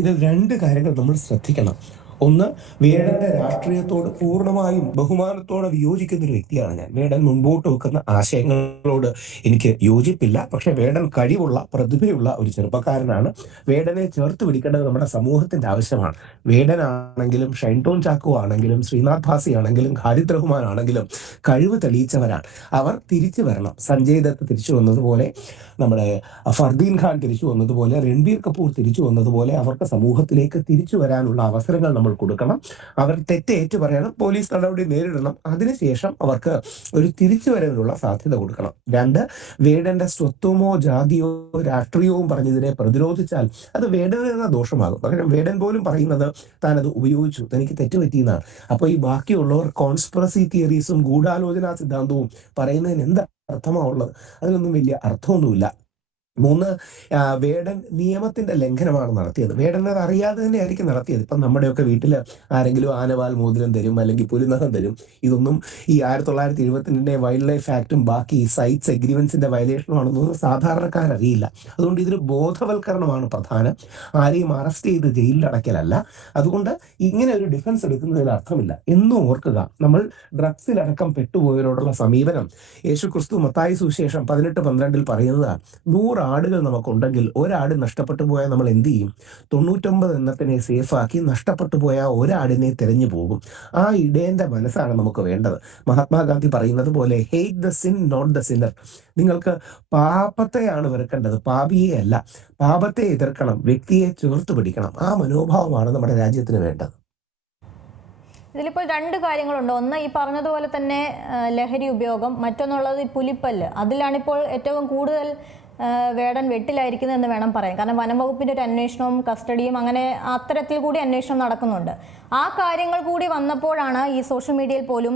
ഇതിൽ രണ്ട് കാര്യങ്ങൾ നമ്മൾ ശ്രദ്ധിക്കണം. ഒന്ന്, വേടന്റെ രാഷ്ട്രീയത്തോട് പൂർണ്ണമായും ബഹുമാനത്തോടെ വിയോജിക്കുന്ന ഒരു വ്യക്തിയാണ് ഞാൻ. വേടൻ മുൻപോട്ട് വെക്കുന്ന ആശയങ്ങളോട് എനിക്ക് യോജിപ്പില്ല. പക്ഷെ വേടൻ കഴിവുള്ള, പ്രതിഭയുള്ള ഒരു ചെറുപ്പക്കാരനാണ്. വേടനെ ചേർത്ത് പിടിക്കേണ്ടത് നമ്മുടെ സമൂഹത്തിന്റെ ആവശ്യമാണ്. വേടനാണെങ്കിലും ഷൈൻ ടോൺ ചാക്കോ ആണെങ്കിലും ശ്രീനാഥ് ഭാസി ആണെങ്കിലും ഖാലിദ് റഹ്മാൻ ആണെങ്കിലും കഴിവ് തെളിയിച്ചവരാണ്. അവർ തിരിച്ചു വരണം. സഞ്ജയ് ദത്ത് തിരിച്ചു വന്നതുപോലെ, നമ്മുടെ ഫർദീൻ ഖാൻ തിരിച്ചു വന്നതുപോലെ, രൺബീർ കപൂർ തിരിച്ചു വന്നതുപോലെ അവർക്ക് സമൂഹത്തിലേക്ക് തിരിച്ചു വരാനുള്ള അവസരങ്ങൾ നമ്മൾ കൊടുക്കണം. അവർ തെറ്റേറ്റു പറയണം, പോലീസ് നടപടി നേരിടണം. അതിനുശേഷം അവർക്ക് ഒരു തിരിച്ചുവരവിനുള്ള സാധ്യത കൊടുക്കണം. രണ്ട്, വേടന്റെ സ്വത്വമോ ജാതിയോ രാഷ്ട്രീയവും പറഞ്ഞതിനെ പ്രതിരോധിച്ചാൽ അത് വേടനെന്ന ദോഷമാകും. പകരം വേടൻ പോലും പറയുന്നത് താൻ അത് ഉപയോഗിച്ചു, തനിക്ക് തെറ്റുപറ്റിയെന്നാണ്. അപ്പോൾ ഈ ബാക്കിയുള്ളവർ കോൺസ്പിറസി തിയറീസും ഗൂഢാലോചനാ സിദ്ധാന്തവും പറയുന്നതിന് എന്താ അർത്ഥമാണുള്ളത്? അതിനൊന്നും വലിയ അർത്ഥമൊന്നുമില്ല. മൂന്ന്, വേടൻ നിയമത്തിന്റെ ലംഘനമാണ് നടത്തിയത്. വേടൻ അത് അറിയാതെ തന്നെ ആയിരിക്കും നടത്തിയത്. ഇപ്പം നമ്മുടെയൊക്കെ വീട്ടിൽ ആരെങ്കിലും ആനവാൽ മോതിരം തരും, അല്ലെങ്കിൽ പുലിനഖം തരും. ഇതൊന്നും ഈ 1972 വൈൽഡ് ലൈഫ് ആക്ടും ബാക്കി സൈറ്റ്സ് എഗ്രിമെന്റ്സിന്റെ വയലേഷനുമാണെന്നൊന്നും സാധാരണക്കാരറിയില്ല. അതുകൊണ്ട് ഇതിന് ബോധവൽക്കരണമാണ് പ്രധാനം, ആരെയും അറസ്റ്റ് ചെയ്ത് ജയിലിൽ അടയ്ക്കലല്ല. അതുകൊണ്ട് ഇങ്ങനെ ഒരു ഡിഫൻസ് എടുക്കുന്നതിൽ അർത്ഥമില്ല. എന്നും ഓർക്കുക, നമ്മൾ ഡ്രഗ്സിലടക്കം പെട്ടുപോയവരോടുള്ള സമീപനം യേശുക്രിസ്തു മത്തായി സുവിശേഷം 18:12 പറയുന്നതാണ്. 100 ആടുകൾ നമുക്കുണ്ടെങ്കിൽ ഒരാട് നഷ്ടപ്പെട്ടു പോയാൽ നമ്മൾ എന്ത് ചെയ്യും? 99 എണ്ണത്തിനെ സേഫാക്കി നഷ്ടപ്പെട്ടു പോയ ഒരാടിനെ തിരഞ്ഞു പോകും. ആ ഇടേന്റെ മനസ്സാണ് നമുക്ക് വേണ്ടത്. മഹാത്മാഗാന്ധി പറയുന്നത് പോലെ, hate the sin not the sinner. നിങ്ങൾക്ക് പാപത്തെയാണ് വെറുക്കേണ്ടത്, പാപിയെ അല്ല. പാപത്തെ എതിർക്കണം, വ്യക്തിയെ ചേർത്ത് പിടിക്കണം. ആ മനോഭാവമാണ് നമ്മുടെ രാജ്യത്തിന് വേണ്ടത്. ഇതിലിപ്പോൾ രണ്ട് കാര്യങ്ങളുണ്ട്. ഒന്ന്, ഈ പറഞ്ഞതുപോലെ തന്നെ ലഹരി ഉപയോഗം. മറ്റൊന്നുള്ളത് ഈ പുലിപ്പല്ല്. അതിലാണിപ്പോൾ ഏറ്റവും കൂടുതൽ വേടൻ വെട്ടിലായിരിക്കുന്നത് എന്ന് വേണം പറയാൻ. കാരണം വനംവകുപ്പിൻ്റെ ഒരു അന്വേഷണവും കസ്റ്റഡിയും അങ്ങനെ അത്തരത്തിൽ കൂടി അന്വേഷണം നടക്കുന്നുണ്ട്. ആ കാര്യങ്ങൾ കൂടി വന്നപ്പോഴാണ് ഈ സോഷ്യൽ മീഡിയയിൽ പോലും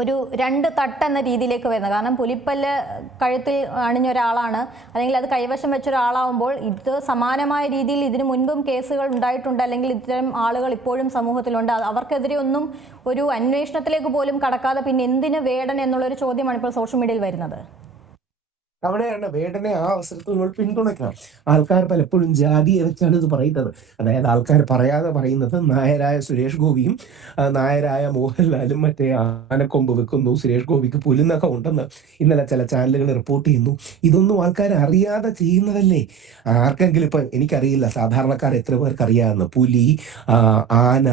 ഒരു രണ്ട് തട്ട് എന്ന രീതിയിലേക്ക് വരുന്നത്. കാരണം പുലിപ്പല്ല് കഴുത്തിൽ അണിഞ്ഞ ഒരാളാണ്, അല്ലെങ്കിൽ അത് കൈവശം വെച്ച ഒരാളാവുമ്പോൾ ഇത് സമാനമായ രീതിയിൽ ഇതിനു മുൻപും കേസുകൾ ഉണ്ടായിട്ടുണ്ട്, അല്ലെങ്കിൽ ഇത്തരം ആളുകൾ ഇപ്പോഴും സമൂഹത്തിലുണ്ട്. അവർക്കെതിരെ ഒന്നും ഒരു അന്വേഷണത്തിലേക്ക് പോലും കടക്കാതെ പിന്നെ എന്തിന് വേടൻ എന്നുള്ളൊരു ചോദ്യമാണ് ഇപ്പോൾ സോഷ്യൽ മീഡിയയിൽ വരുന്നത്. അവിടെയാണ് വേടനെ ആ അവസരത്തിൽ നമ്മൾ പിന്തുണയ്ക്കണം. ആൾക്കാർ പലപ്പോഴും ജാതിയെ വെച്ചാണ് ഇത് പറയുന്നത്. അതായത് ആൾക്കാർ പറയാതെ പറയുന്നത് നായരായ സുരേഷ് ഗോപിയും നായരായ മോഹൻലാലും മറ്റേ ആനക്കൊമ്പ് വെക്കുന്നു, സുരേഷ് ഗോപിക്ക് പുലിനഖം ഉണ്ടെന്ന് ഇന്നലെ ചില ചാനലുകൾ റിപ്പോർട്ട് ചെയ്യുന്നു. ഇതൊന്നും ആൾക്കാർ അറിയാതെ ചെയ്യുന്നതല്ലേ? ആർക്കെങ്കിലും ഇപ്പൊ എനിക്കറിയില്ല സാധാരണക്കാർ എത്ര പേർക്ക് അറിയാമെന്ന്. പുലി, ആന,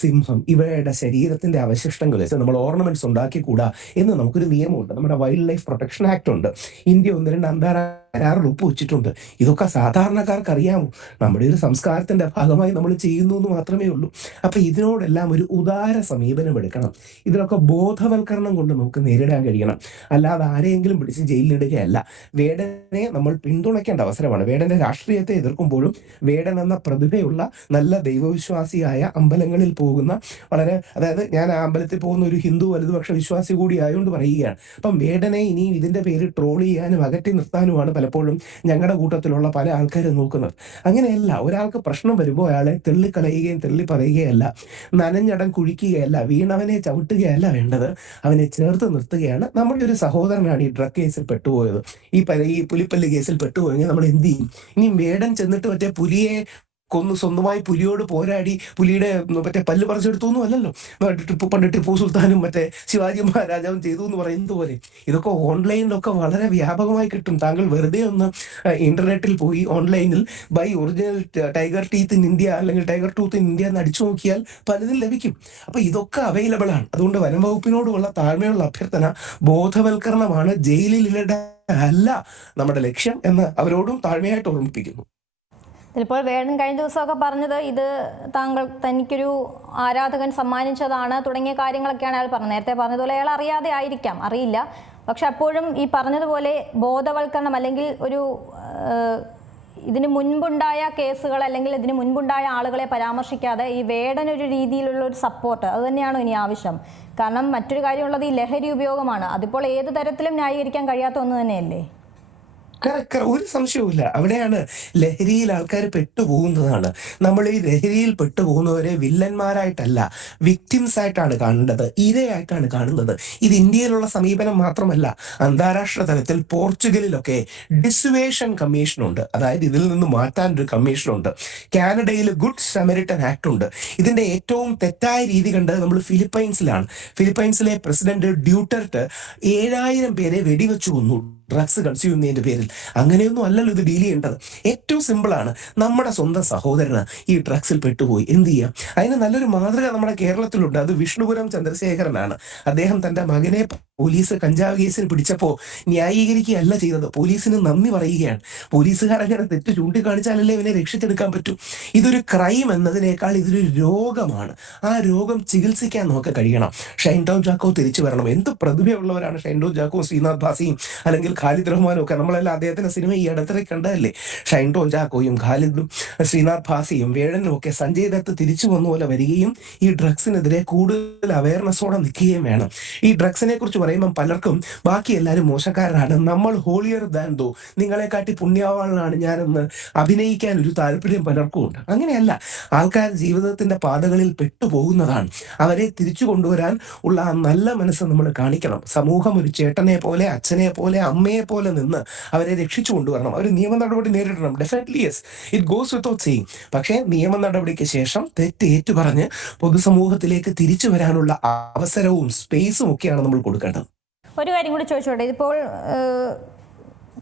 സിംഹം ഇവയുടെ ശരീരത്തിന്റെ അവശിഷ്ടങ്ങൾ വെച്ച് നമ്മൾ ഓർണമെന്റ്സ് ഉണ്ടാക്കിക്കൂടാ എന്ന് നമുക്കൊരു നിയമമുണ്ട്. നമ്മുടെ വൈൽഡ് ലൈഫ് പ്രൊട്ടക്ഷൻ ആക്ട് ഉണ്ട്. ഇന്ത്യ 1-2 അന്താരാഷ്ട്ര കരാറിൽ ഒപ്പുവെച്ചിട്ടുണ്ട്. ഇതൊക്കെ സാധാരണക്കാർക്ക് അറിയാമോ? നമ്മുടെ ഒരു സംസ്കാരത്തിന്റെ ഭാഗമായി നമ്മൾ ചെയ്യുന്നു എന്ന് മാത്രമേ ഉള്ളൂ. അപ്പൊ ഇതിനോടെല്ലാം ഒരു ഉദാര സമീപനം എടുക്കണം. ഇതിനൊക്കെ ബോധവൽക്കരണം കൊണ്ട് നമുക്ക് നേരിടാൻ കഴിയണം. അല്ലാതെ ആരെയെങ്കിലും പിടിച്ച് ജയിലിലിടുകയല്ല. വേടനെ നമ്മൾ പിന്തുണയ്ക്കേണ്ട അവസരമാണ്. വേടന്റെ രാഷ്ട്രീയത്തെ എതിർക്കുമ്പോഴും വേടൻ എന്ന പ്രതിഭയുള്ള നല്ല ദൈവവിശ്വാസിയായ അമ്പലങ്ങളിൽ പോകുന്ന അതായത് ഞാൻ ആ അമ്പലത്തിൽ പോകുന്ന ഒരു ഹിന്ദു വലതുപക്ഷ വിശ്വാസി കൂടി ആയതുകൊണ്ട് പറയുകയാണ്. അപ്പം വേടനെ ഇനിയും ഇതിന്റെ പേര് ട്രോൾ ചെയ്യാനും അകറ്റി നിർത്താനുമാണ് പലപ്പോഴും ഞങ്ങളുടെ കൂട്ടത്തിലുള്ള പല ആൾക്കാരും നോക്കുന്നത്. അങ്ങനെയല്ല. ഒരാൾക്ക് പ്രശ്നം വരുമ്പോൾ അയാളെ തെള്ളിക്കളയുകയും തെള്ളി പറയുകയല്ല, നനഞ്ഞടം കുഴിക്കുകയല്ല, വീണവനെ ചവിട്ടുകയല്ല വേണ്ടത്, അവനെ ചേർത്ത് നിർത്തുകയാണ്. നമ്മുടെ ഒരു സഹോദരനാണ് ഈ ഡ്രഗ് കേസിൽ പെട്ടുപോയത്, ഈ പുലിപ്പല്ല് കേസിൽ പെട്ടുപോയെങ്കിൽ നമ്മൾ എന്ത് ചെയ്യും? ഇനി വേടൻ ചെന്നിട്ട് മറ്റേ പുലിയെ കൊന്ന് സ്വന്തമായി പുലിയോട് പോരാടി പുലിയുടെ മറ്റേ പല്ല് പറിച്ചെടുത്തു അല്ലല്ലോ പണ്ട് ടിപ്പു സുൽത്താനും മറ്റേ ശിവാജി മഹാരാജാവും ചെയ്തു എന്ന് പറയുന്നത് പോലെ ഇതൊക്കെ ഓൺലൈനിലൊക്കെ വളരെ വ്യാപകമായി കിട്ടും. താങ്കൾ വെറുതെ ഒന്ന് ഇന്റർനെറ്റിൽ പോയി ഓൺലൈനിൽ buy original tiger teeth in India അല്ലെങ്കിൽ ടൈഗർ ടൂത്ത് ഇൻ ഇന്ത്യ എന്ന് അടിച്ചു നോക്കിയാൽ പലതും ലഭിക്കും. അപ്പൊ ഇതൊക്കെ അവൈലബിൾ ആണ്. അതുകൊണ്ട് വനംവകുപ്പിനോടുള്ള താഴ്മയുള്ള അഭ്യർത്ഥന ബോധവൽക്കരണമാണ്, ജയിലിലിട അല്ല നമ്മുടെ ലക്ഷ്യം എന്ന് അവരോടും താഴ്മയായിട്ട് ഓർമ്മിപ്പിക്കുന്നു. ഇപ്പോൾ വേടൻ കഴിഞ്ഞ ദിവസമൊക്കെ പറഞ്ഞത് ഇത് തനിക്കൊരു ആരാധകൻ സമ്മാനിച്ചതാണ് തുടങ്ങിയ കാര്യങ്ങളൊക്കെയാണ് അയാൾ പറഞ്ഞത്. നേരത്തെ പറഞ്ഞതുപോലെ അയാൾ അറിയാതെ ആയിരിക്കാം, അറിയില്ല. പക്ഷെ അപ്പോഴും ഈ പറഞ്ഞതുപോലെ ബോധവൽക്കരണം അല്ലെങ്കിൽ ഒരു ഇതിന് മുൻപുണ്ടായ കേസുകൾ അല്ലെങ്കിൽ ഇതിന് മുൻപുണ്ടായ ആളുകളെ പരാമർശിക്കാതെ ഈ വേടൻ ഒരു രീതിയിലുള്ള ഒരു സപ്പോർട്ട് അത് തന്നെയാണോ ഇനി ആവശ്യം? കാരണം മറ്റൊരു കാര്യമുള്ളത് ഈ ലഹരി ഉപയോഗമാണ്. അതിപ്പോൾ ഏത് തരത്തിലും ന്യായീകരിക്കാൻ കഴിയാത്ത ഒന്ന് തന്നെയല്ലേ? ഒരു സംശയവുമില്ല. അവിടെയാണ് ലഹരിയിൽ ആൾക്കാർ പെട്ടുപോകുന്നതാണ്. നമ്മൾ ഈ ലഹരിയിൽ പെട്ടുപോകുന്നവരെ വില്ലന്മാരായിട്ടല്ല, വിക്ടിംസ് ആയിട്ടാണ് കാണേണ്ടത്, ഇരയായിട്ടാണ് കാണുന്നത്. ഇത് ഇന്ത്യയിലുള്ള സമീപനം മാത്രമല്ല, അന്താരാഷ്ട്ര തലത്തിൽ പോർച്ചുഗലിലൊക്കെ ഡിസ്വേഷൻ കമ്മീഷനുണ്ട്. അതായത് ഇതിൽ നിന്ന് മാറ്റാൻ ഒരു കമ്മീഷനുണ്ട്. കാനഡയിൽ ഗുഡ് സമരിറ്റൻ ആക്ട് ഉണ്ട്. ഇതിന്റെ ഏറ്റവും തെറ്റായ രീതി കണ്ട് നമ്മൾ ഫിലിപ്പൈൻസിലാണ്. ഫിലിപ്പൈൻസിലെ പ്രസിഡന്റ് ഡ്യൂട്ടർട്ട് 7000 പേരെ വെടിവെച്ചു കൊന്നു ഡ്രഗ്സ് കൺസ്യൂം ചെയ്യുന്നതിന്റെ പേരിൽ. അങ്ങനെയൊന്നും അല്ലല്ലോ ഇത് ഡീൽ ചെയ്യേണ്ടത്. ഏറ്റവും സിമ്പിളാണ്. നമ്മുടെ സ്വന്തം സഹോദരന് ഈ ഡ്രഗ്സിൽ പെട്ടുപോയി, എന്ത് ചെയ്യാം? അതിന് നല്ലൊരു മാതൃക നമ്മുടെ കേരളത്തിലുണ്ട്. അത് വിഷ്ണുപുരം ചന്ദ്രശേഖരനാണ്. അദ്ദേഹം തന്റെ മകനെ പോലീസ് കഞ്ചാവ് കേസിൽ പിടിച്ചപ്പോൾ ന്യായീകരിക്കുകയല്ല ചെയ്തത്, പോലീസിന് നന്ദി പറയുകയാണ്. പോലീസുകാരങ്ങനെ തെറ്റ് ചൂണ്ടിക്കാണിച്ചാലല്ലേ ഇവനെ രക്ഷിച്ചെടുക്കാൻ പറ്റൂ. ഇതൊരു ക്രൈം എന്നതിനേക്കാൾ ഇതൊരു രോഗമാണ്. ആ രോഗം ചികിത്സിക്കാൻ നമുക്ക് കഴിയണം. ഷൈൻ ടോം ചാക്കോ തിരിച്ചു വരണം. എന്ത് പ്രതിഭയുള്ളവരാണ് ഷൈൻ ടോം ചാക്കോ, ശ്രീനാഥ് ഭാസിയും അല്ലെങ്കിൽ ഖാലിദ് റഹ്മാനും ഒക്കെ. നമ്മളെല്ലാം അദ്ദേഹത്തിന്റെ സിനിമ ഈ അടുത്തിടെ കണ്ടതല്ലേ. ഷൈൻ ടോം ചാക്കോയും ഖാലിദും ശ്രീനാഥ് ഭാസിയും വേഴനും ഒക്കെ സഞ്ജയ് ദത്ത് തിരിച്ചു വന്ന പോലെ വരികയും ഈ ഡ്രഗ്സിനെതിരെ കൂടുതൽ അവയർനെസ്സോടെ നിൽക്കുകയും വേണം. ഈ ഡ്രഗ്സിനെ കുറിച്ച് പറയുമ്പം പലർക്കും ബാക്കി എല്ലാവരും മോശക്കാരാണ്, നമ്മൾ ഹോളിയർ ദാൻ ദോ, നിങ്ങളെക്കാട്ടി പുണ്യവാളനാണ് ഞാനെന്ന് അഭിനയിക്കാൻ ഒരു താല്പര്യം പലർക്കും ഉണ്ട്. അങ്ങനെയല്ല, ആൾക്കാർ ജീവിതത്തിന്റെ പാതകളിൽ പെട്ടുപോകുന്നതാണ്. അവരെ തിരിച്ചു കൊണ്ടുവരാൻ ഉള്ള ആ നല്ല മനസ്സ് നമ്മൾ കാണിക്കണം. സമൂഹം ഒരു ചേട്ടനെ പോലെ, അച്ഛനെ പോലെ, അമ്മയെ പോലെ നിന്ന് അവരെ രക്ഷിച്ചു കൊണ്ടുവരണം. അവർ നിയമ നടപടി നേരിടണം. Definitely yes, it goes without saying. പക്ഷേ നിയമ നടപടിക്ക് ശേഷം തെറ്റ് ഏറ്റുപറഞ്ഞ് പൊതുസമൂഹത്തിലേക്ക് തിരിച്ചു വരാനുള്ള അവസരവും സ്പേസും ഒക്കെയാണ് നമ്മൾ കൊടുക്കേണ്ടത്. ഒരു കാര്യം കൂടി ചോദിച്ചോട്ടെ, ഇതിപ്പോൾ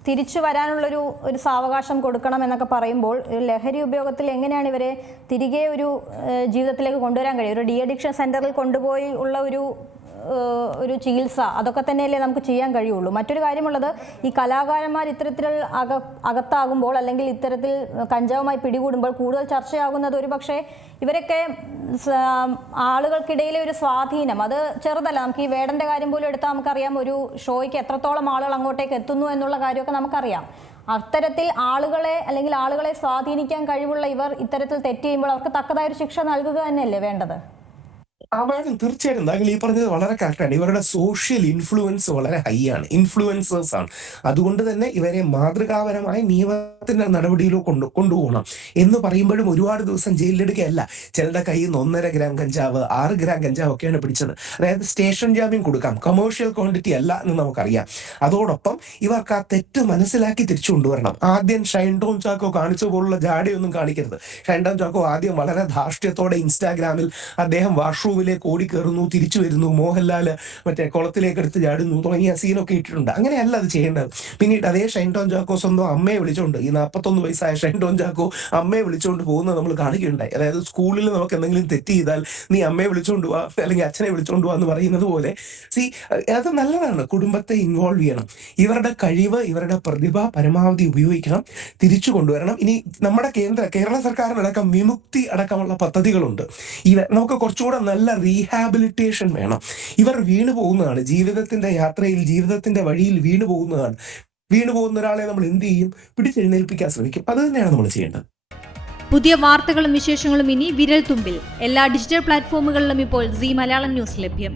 തിരിച്ചു വരാനുള്ളൊരു സാവകാശം കൊടുക്കണം എന്നൊക്കെ പറയുമ്പോൾ ലഹരി ഉപയോഗത്തിൽ എങ്ങനെയാണ് ഇവരെ തിരികെ ഒരു ജീവിതത്തിലേക്ക് കൊണ്ടുവരാൻ കഴിയും? ഒരു ഡി അഡിക്ഷൻ സെന്ററിൽ കൊണ്ടുപോയി ഉള്ള ഒരു ചികിത്സ, അതൊക്കെ തന്നെയല്ലേ നമുക്ക് ചെയ്യാൻ കഴിയുള്ളൂ. മറ്റൊരു കാര്യമുള്ളത്, ഈ കലാകാരന്മാർ ഇത്തരത്തിൽ അകത്താകുമ്പോൾ അല്ലെങ്കിൽ ഇത്തരത്തിൽ കഞ്ചാവുമായി പിടികൂടുമ്പോൾ കൂടുതൽ ചർച്ചയാകുന്നത് ഒരു പക്ഷേ ഇവരൊക്കെ ആളുകൾക്കിടയിലെ ഒരു സ്വാധീനം, അത് ചെറുതല്ല. നമുക്ക് ഈ വേടന്റെ കാര്യം പോലും എടുത്താൽ നമുക്കറിയാം, ഒരു ഷോയ്ക്ക് എത്രത്തോളം ആളുകൾ അങ്ങോട്ടേക്ക് എത്തുന്നു എന്നുള്ള കാര്യമൊക്കെ നമുക്കറിയാം. അത്തരത്തിൽ ആളുകളെ സ്വാധീനിക്കാൻ കഴിവുള്ള ഇവർ ഇത്തരത്തിൽ തെറ്റ് ചെയ്യുമ്പോൾ അവർക്ക് തക്കതായ ഒരു ശിക്ഷ നൽകുക തന്നെയല്ലേ വേണ്ടത്? വേണം, തീർച്ചയായിട്ടും. താങ്കൾ ഈ പറഞ്ഞത് വളരെ കറക്റ്റാണ്. ഇവരുടെ സോഷ്യൽ ഇൻഫ്ലുവൻസ് വളരെ ഹൈ ആണ്, ഇൻഫ്ലുവൻസേഴ്സ് ആണ്. അതുകൊണ്ട് തന്നെ ഇവരെ മാതൃകാപരമായ നിയമത്തിന്റെ നടപടിയിലോ കൊണ്ടുപോകണം. എന്ന് പറയുമ്പോഴും ഒരുപാട് ദിവസം ജയിലിലെടുക്കുകയല്ല. ചിലരുടെ കയ്യിൽ നിന്ന് 1.5 ഗ്രാം കഞ്ചാവ്, 6 ഗ്രാം കഞ്ചാവ് ഒക്കെയാണ് പിടിച്ചത്. അതായത് സ്റ്റേഷൻ ജാമ്യം കൊടുക്കാം, കമേഴ്ഷ്യൽ ക്വാണ്ടിറ്റി അല്ല എന്ന് നമുക്കറിയാം. അതോടൊപ്പം ഇവർക്ക് ആ തെറ്റ് മനസ്സിലാക്കി തിരിച്ചു കൊണ്ടുവരണം. ആദ്യം ഷൈൻ ടോം ചാക്കോ കാണിച്ച പോലുള്ള ജാടയൊന്നും കാണിക്കരുത്. ഷൈൻ ടോം ചാക്കോ ആദ്യം വളരെ ധാർഷ്ട്യത്തോടെ ഇൻസ്റ്റാഗ്രാമിൽ അദ്ദേഹം വാഷ്റൂമിലേക്ക് ഓടി കയറുന്നു, തിരിച്ചു വരുന്നു, മോഹൻലാല് മറ്റേ കുളത്തിലേക്ക് എടുത്ത് ചാടുന്നു തുടങ്ങിയ സീനൊക്കെ ഇട്ടിട്ടുണ്ട്. അങ്ങനെയല്ല അത് ചെയ്യേണ്ടത്. പിന്നീട് അതേ ഷൈൻ ടോം ചാക്കോ സ്വന്തം അമ്മയെ വിളിച്ചുകൊണ്ട്, ഈ 41 വയസ്സായ ഷൈൻ ടോം ചാക്കോ അമ്മയെ വിളിച്ചുകൊണ്ട് പോകുന്നത് നമ്മൾ കാണുകയുണ്ടായി. അതായത് സ്കൂളിൽ നമുക്ക് എന്തെങ്കിലും തെറ്റ് ചെയ്താൽ നീ അമ്മയെ വിളിച്ചുകൊണ്ട് പോവാ അല്ലെങ്കിൽ അച്ഛനെ വിളിച്ചുകൊണ്ട് പോവാ എന്ന് പറയുന്നത് പോലെ. അത് നല്ലതാണ്. കുടുംബത്തെ ഇൻവോൾവ് ചെയ്യണം. ഇവരുടെ കഴിവ്, ഇവരുടെ പ്രതിഭ പരമാവധി ഉപയോഗിക്കണം, തിരിച്ചു കൊണ്ടുവരണം. ഇനി നമ്മുടെ കേരള സർക്കാരിനടക്കം വിമുക്തി അടക്കമുള്ള പദ്ധതികളുണ്ട്. നമുക്ക് കുറച്ചുകൂടെ നല്ല റീഹാബിലിറ്റേഷൻ വേണം. ഇവർ വീണു പോകുന്നതാണ്, ജീവിതത്തിന്റെ യാത്രയിൽ, ജീവിതത്തിന്റെ വഴിയിൽ വീണു പോകുന്നതാണ്. വീണു പോകുന്ന ഒരാളെ നമ്മൾ എന്ത് ചെയ്യും? പിടിച്ചെഴുന്നേൽപ്പിക്കാൻ ശ്രമിക്കും. അത് തന്നെയാണ് നമ്മൾ ചെയ്യേണ്ടത്. പുതിയ വാർത്തകളും വിശേഷങ്ങളും ഇനി വിരൽ തുമ്പിൽ. എല്ലാ ഡിജിറ്റൽ പ്ലാറ്റ്ഫോമുകളിലും ഇപ്പോൾ സീ മലയാളം ന്യൂസ് ലഭ്യം.